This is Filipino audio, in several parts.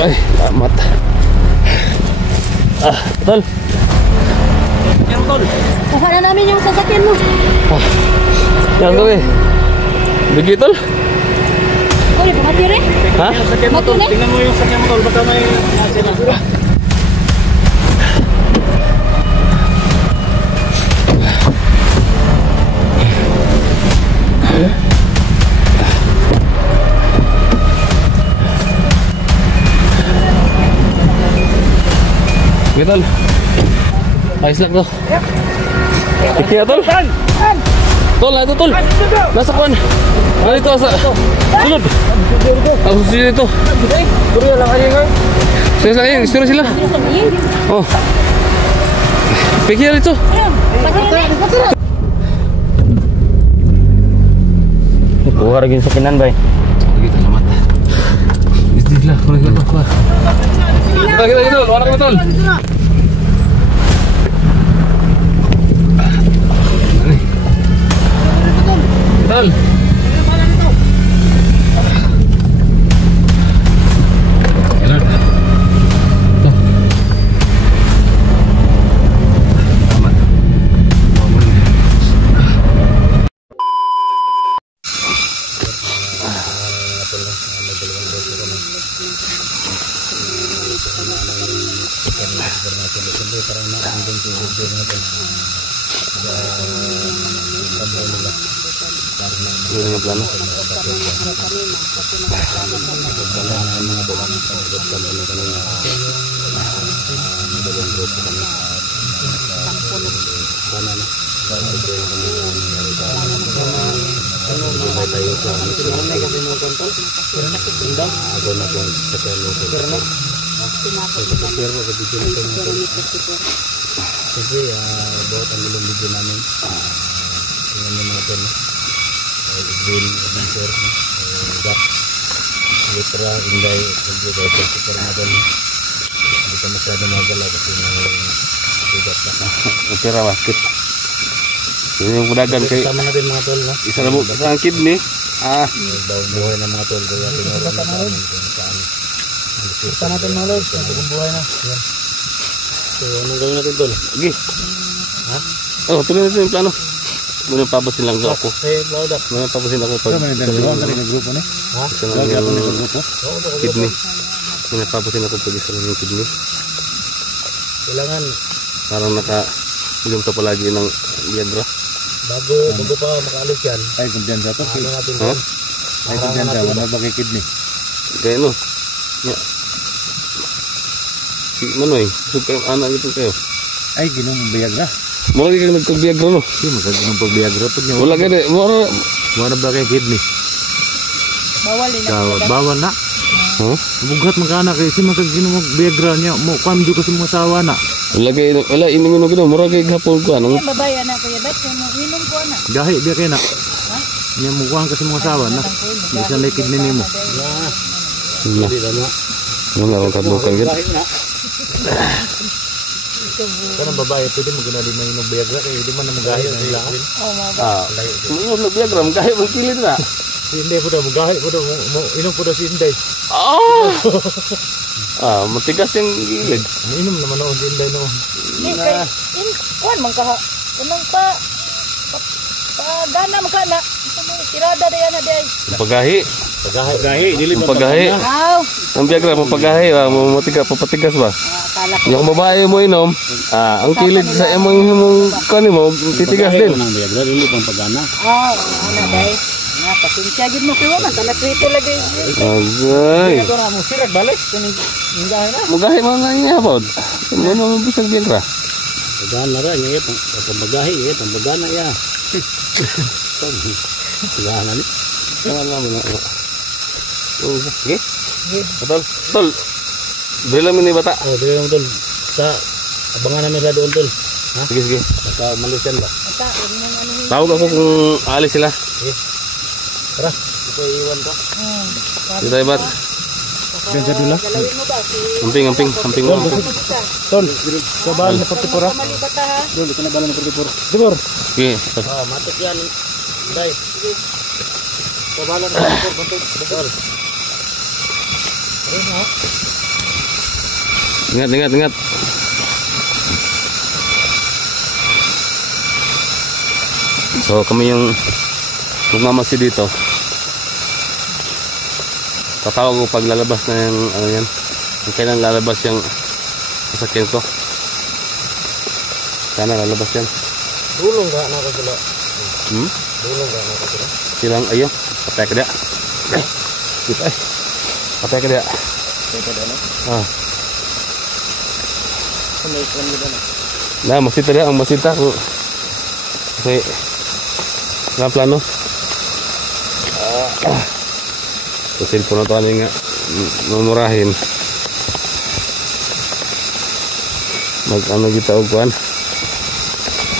Ay, tamat. Tol. Yan, Tol. Kuha na namin yung sasakyan mo. Yan, Tol eh. Bigi, Tol. Uy, pamati rin. Ha? Sakyan mo, Tol. Tingnan mo yung sakyan mo, Tol. Baka may sila. Sige, Tol. Ayos lang to. Sige na, Tol. Tol, ito, Tol. Nasa kuwan. Ano ito? Sunod. Ang susunod ito. Puro lang kayo nga. Sige lang yun. Istiro sila. Oh. Pikir ito. Kuha rin sa kinan, bay. Sige, salamat. Bismillah. Kunin ko ito. Kita, Tol. Warna ko, Tol. Tol. Ini yang plano. Siyempre, bawat ang gulong video namin. Tingnan nyo mga ito. Bill, Adventure, Jack, Litra, Inday, super natin. Hindi ka masyado magala kasi may sugat na. Pera basket. Ini yang pedagang kayak. Sama natin mga tol, no? Isa na mo sa kidney. Daw buhay ng mga tol kaya tinuro na sa amin kung saan. Basta natin mga tol, kung buhay na. Yan. So, anong gawin natin tol? Lagi. Ha? Oh, tuloy natin yung plano. Muna papasin lang ako. Laudak. Muna papasin ako pag grupo ni? Ha? isa lang yung kidney. Muna papasin ako pag isa lang yung kidney. Kailangan Parang naka-inom ka palagi ng Viagra. bago pa makaalis yan. Ay, kumpiyansa to. Ano natin Ha? yan? Ay, kumpiyansa. Wala ba kay kidney? Kaya no. Yeah. Si Manoy, busog kayong anak ito kayo. Ay, ginong Viagra. Mula kayo nagkag-Viagra no? Hindi, magkaginong pag Viagra po niya. Wala kayo Wala ba kay kidney? Bawal din. Bawal na. Huh? Bugat magkaanak kay si magkaginong Viagra niya. Mo kamdo kasi mga sawa na. Wala inimin ko mura kayo hapon ko anong. Kaya babae anak kaya dahil mo inom ko anak. Gahi biya kay na. Niya mo kuhaan kasi mga sawa na. Bisa na kidney nimo. Iya. Hindi na. Wala akong kabukan gid. Kahit na. Karang babae, pwede mo guna din mainog Viagra kaya hindi man na magahi na nila. Oh, mababa. Mo na Viagra kahit mo kilid na. Hindi po daw, magahi po daw, inom po daw si Inday. Matigas yung gilid. Inom naman ako si Inday noon. Kuan man ka. Kunang pa gana man ka na. Tirada da yan na day. Pagahi. Pagahi, dili Yung pagahi. Wow. Ang Viagra papagahi, papatigas ba? Akala ko Yung babae mo inom, ang kilid sa imong kanin mo, titigas din. Ang Viagra, dili pang pagana. ana day. Na pasensya gid mo pero man talakrito lagi. Agay. Ito na mo sirag balik, kaning gahi na. Magahi mo na niya po. Ano mo bisag Viagra? Pagana ra niya pang bagahi, pang bagana ya. Pagana ni. Wala mo na. Okay. Tol. Bila mo ni bata. Dili lang tol. Sa abangan namin sa doon tol. Ha? Sige. Sa Malaysian ba? Ata nang ano ni. Tawag ako kung alis sila. Tara, ito iwan ko. Di tayo bat. Gansa dula. Galawin mo ba si Amping mo. Tol, sa bahan na 44 ha. mali bata ha. Tol, ito na bahan na 44. Siguro. Sige. Matik yan. Day. Sa bahan na 44 bato. Tol. Ayun ha. Ingat, ingat, ingat. So kami yung magmamasi dito. Tatawag ko pag lalabas na yung ano yan. Kung kailan lalabas yung sasakyan ko. Sana lalabas yan. Dulong ka na ko sila. Dulong ka na ko sila. Silang ayo, patay ka dia. Ay. Patay ka dia. Kita dah na. Ah. Sampai kan kita na. Nah, masita dia ang masita ko. Okay. Nga plano. Kasi po na ito nga mamurahin. Mag ano kita og kuan.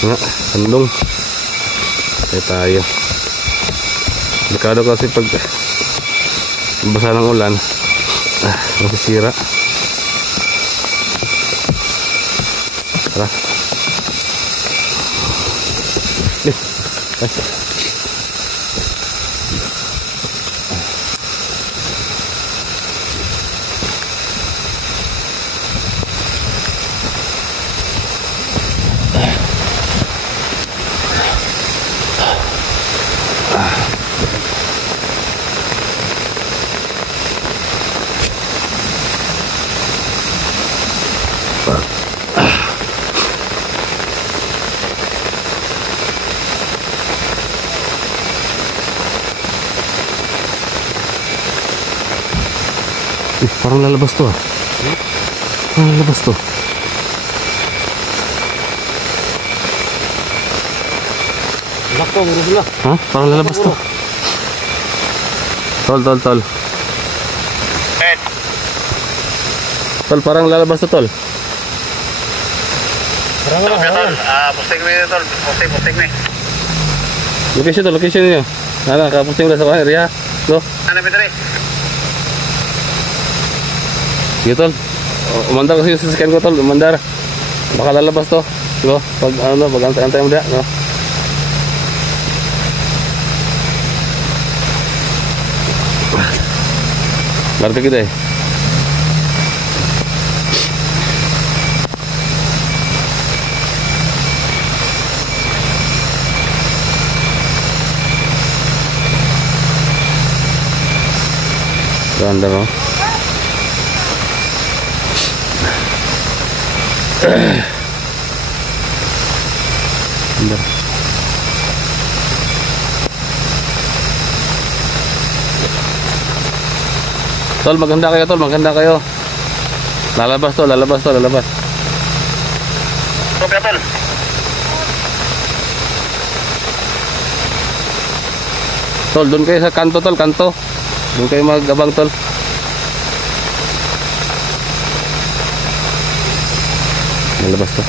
Nga, sandong. Kaya tayo. Delikado kasi pag basa ng ulan, masisira. Tara. Parang lalabas to ah. Parang lalabas to. Nako, urus lah. Ha? Parang lalabas to. Tol. Tol, parang lalabas to, tol. Parang lah. Posting ni tol. Posting ni. Location niyo. Nakaposting na sa area. Go. Ano bitri? Sige, tol. Umandar kasi yung sasakyan ko, tol. Umandar. Baka lalabas to. Go. Pag ano, pag antay mo dia. Go. Larga kita eh. Andar no. Andar. Tol, maganda kayo, tol, maganda kayo. Lalabas. Stop ya tol. Tol, doon kayo sa kanto, tol, kanto. Doon kayo magabang, tol. Lalabas to.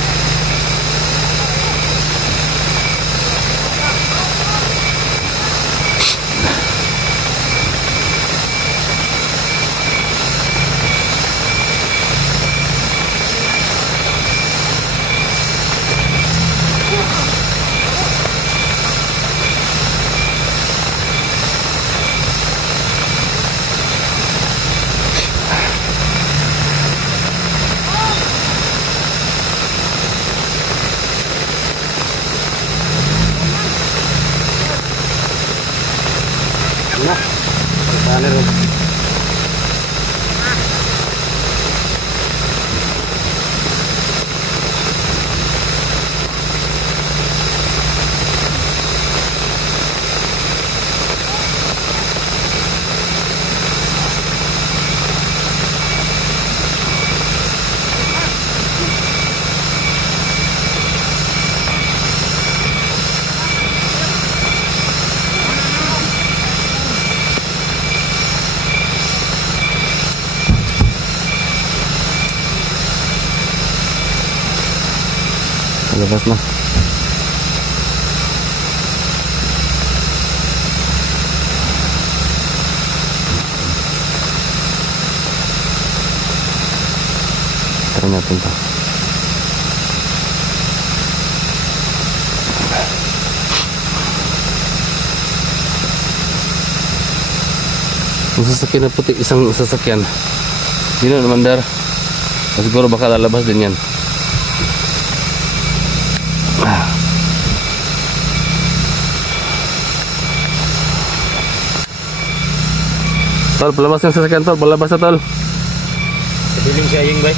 Sana rin. Labas na. Tara natin to. Ang sasakyan na puti, isang sasakyan. Yun na, Mandar. Siguro baka lalabas din yan. Tol, palabas ng sasakyan tol, palabas na tol. Kabiling siya yung bay.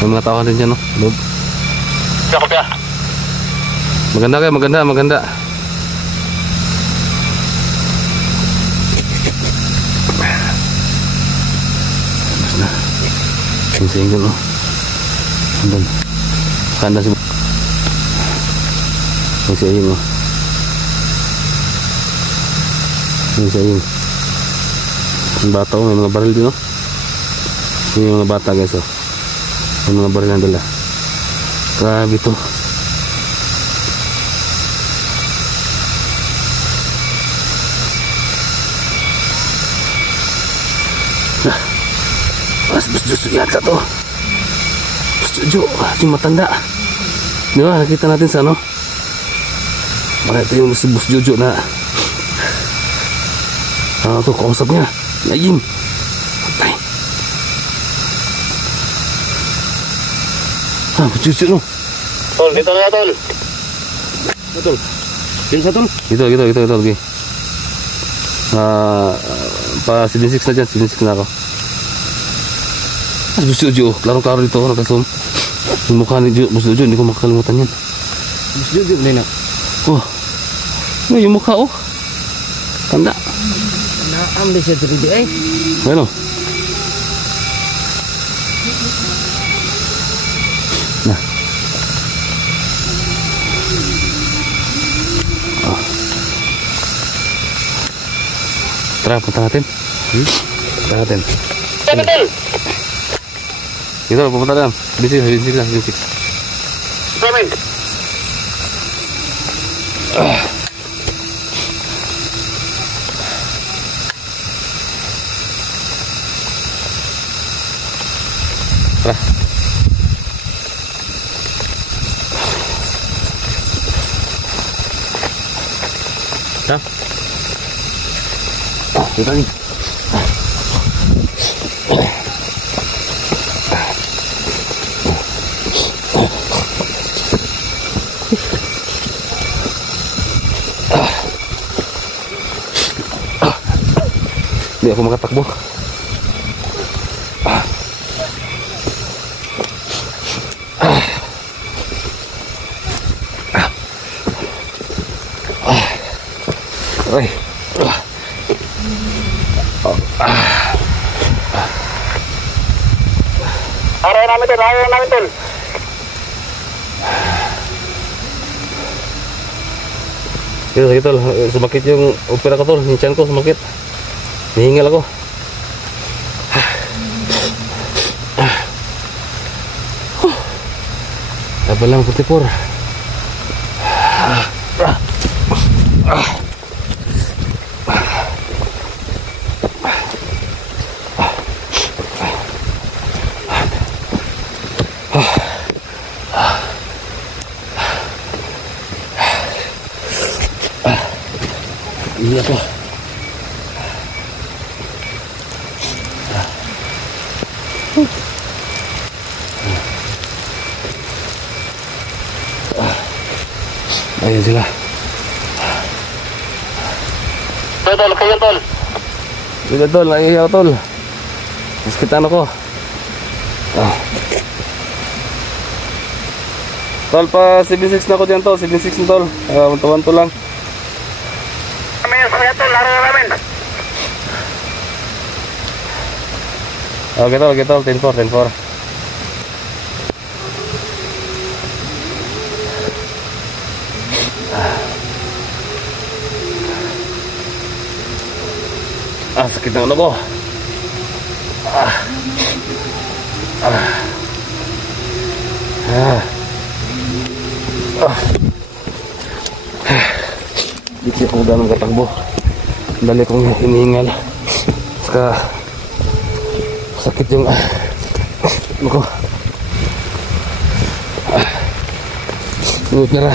May mga tawahan din dyan, no? Loob. Siya kopya. Maganda kayo, maganda, maganda. Labas na. Sinsing dun, no? Andun. Kanda si... Yung si Ayun, no? Yung si Ayun. Yung bata ko, may mga baril din, no? Yung mga bata, guys, oh. May mga baril na dala. Grabe to. Mas Jojo yata to. Mas Jojo, yung matanda. Di ba, nakita natin sa ano? Baka ito yung Bus Jojo na ano to, kausap niya. Naging patay. Bus Jojo no. Tol, dito na tol. Tol. Dito sa tol. Ito, okay. Pa 76 na dyan, 76 na ako. Bus Jojo, klaro-klaro dito, nakasum. Yung mukha ni Bus Jojo, hindi ko makakalimutan yan. Bus Jojo din na. Oh, yung mukha oh. Tanda. Naam di siya 3D eh. Ano? Nah. Oh. Tara, punta natin. Punta natin. Kita pupunta lang. Bisik. Amin. Tara. Kita ni. Hindi ako makatakbo. Ay. Araw namin tol. Gitu, sumakit yung opera ko tol, yung tiyan ko sumakit. Hihingal ako. Apa lang kutipor. Iya po. Ayan sila. Tol, kayo tol. Sige tol, naiiyak tol. Mas kita ko. Tol, pa 76 na ako dyan tol, 76 na tol. Wanto lang. Kami sa tol, araw namin. Okay tol, 10-4. Sakit ng ano ko. Dito ako ganun katakbo. Dali kong hinihingal. Saka sakit yung ano ko. Ngunit nara.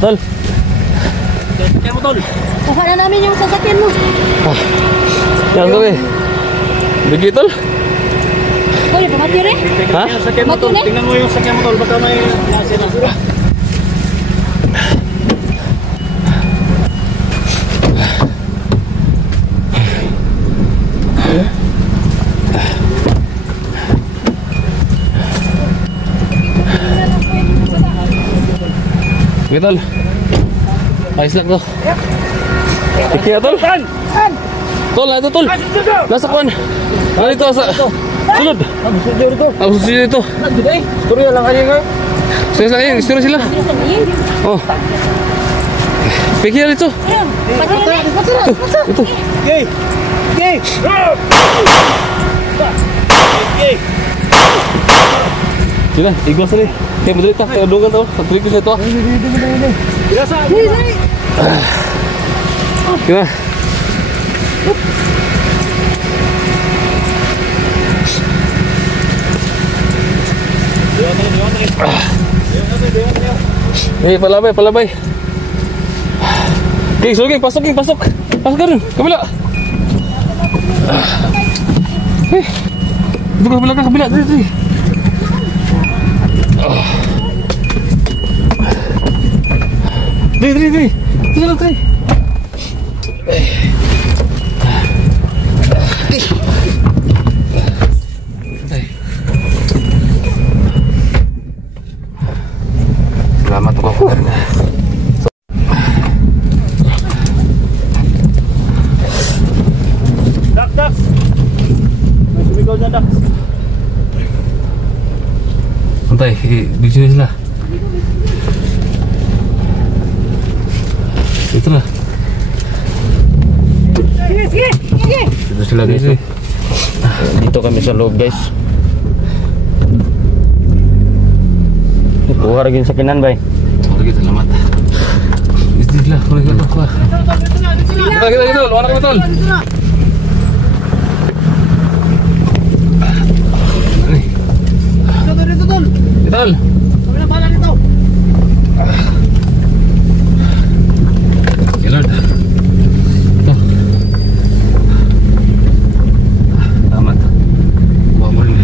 Tol. Kaya mo tol. Kuha na namin yung sasakyan mo. Yan tol eh. Bigi tol. Hoy, pamati rin. Ha? Yung sakyan mo tol. Tingnan mo yung sakyan mo tol. Baka may nasa na. Sige tol. Ayos lang to. Sige tol. Tol, na ito tol. Nasa kuan. Ano dito sa sulod. Ang susunod dito. Turya lang kanina. Sige lang yan, istiro sila. Oh. Pikir dito. Ito. Okay. Okay. Okay. Sila, igwas rin. Kaya madali ka, kaya doon ka tao. Patuloy ko siya ito. Biasa. Kaya. Eh, palabay, palabay. Okay, so okay, pasok, pasok. Pasok ka rin, kabila. Eh, ito ka kabila ka, kabila. Dali. Dali. Ito lang, dali. Selamat untuk kabarnya. Dak. May sumigaw na dak. Santai, di sini lah. Itulah. Sige. Itu sila guys. Dito kami sa loob guys. Kuha rin sa kinan bay. Lagi salamat. Bismillah, kuha. Kita, luar kami tol. Dito tol. Tol. Kami na pala nito. Jalan. Ito. Salamat. Bawa mo rin.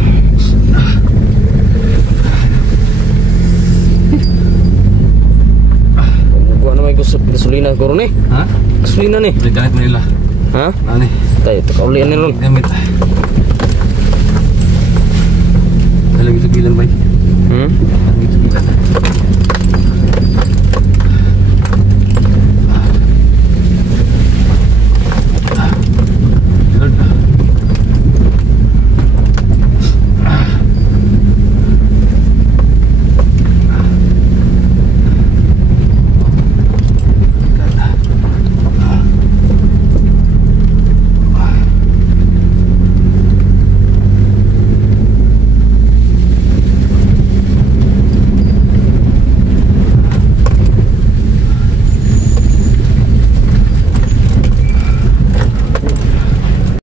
Gua na may gasolina ko rin eh. Ha? Gasolina nih. Jangan Manila. Ha? Nani? Tayo, kaulian ni Ron. Gamit. Alam ito bilan bay. Hmm? Alam ito bilan.